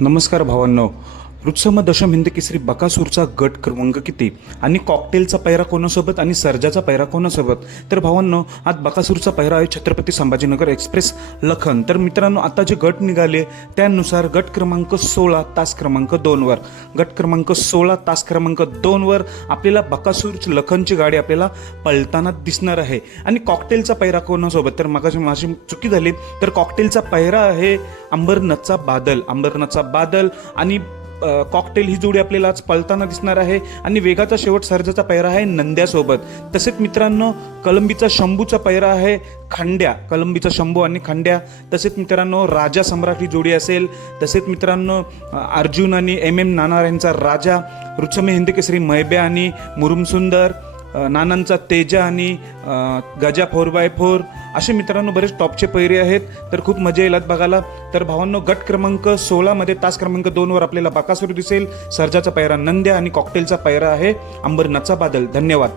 नमस्कार भावांनो. रुत्सम दशम हिंद केसरी बकासूरचा गट क्रमांक किती? आणि कॉकटेलचा पैरा कोणासोबत आणि सर्जाचा पैरा कोणासोबत? तर भावांनो आज बकासूरचा पैरा आहे छत्रपती संभाजीनगर एक्सप्रेस लखन. तर मित्रांनो आता जे गट निघाले त्यानुसार गट क्रमांक सोळा तास क्रमांक दोनवर गट क्रमांक सोळा तास क्रमांक दोनवर आपल्याला बकासूर लखनची गाडी आपल्याला पळताना दिसणार आहे. आणि कॉकटेलचा पैरा कोणासोबत? तर मागाशी माझी चुकी झाली. तर कॉकटेलचा पैरा आहे अंबरनाथचा बादल. अंबरनाथचा बादल आणि कॉकटेल ही जोडी आपल्याला आज पळताना दिसणार आहे आणि वेगाचा शेवट सर्जाचा पैरा आहे नंद्यासोबत. तसेच मित्रांनो कलंबीचा शंभूचा पैरा आहे खांड्या कलंबीचा शंभू आणि खांड्या. तसेच मित्रांनो राजा सम्राट ही जोडी असेल. तसेच मित्रांनो अर्जुन आणि एम एम नाणार यांचा राजा रुचमे हिंदकेसरी मैबे मैब्या आणि मुरुमसुंदर नानांचा तेजा आणि गजा फोर बाय फोर असे मित्रांनो बरेच टॉपचे पैरे आहेत. तर खूप मजा येईल बघायला. तर भावांनो गट क्रमांक सोळामध्ये तास क्रमांक दोनवर आपल्याला बाकासूर दिसेल. सर्जाचा पायरा नंद्या आणि कॉकटेलचा पायरा आहे. अंबरनाथचा बादल. धन्यवाद.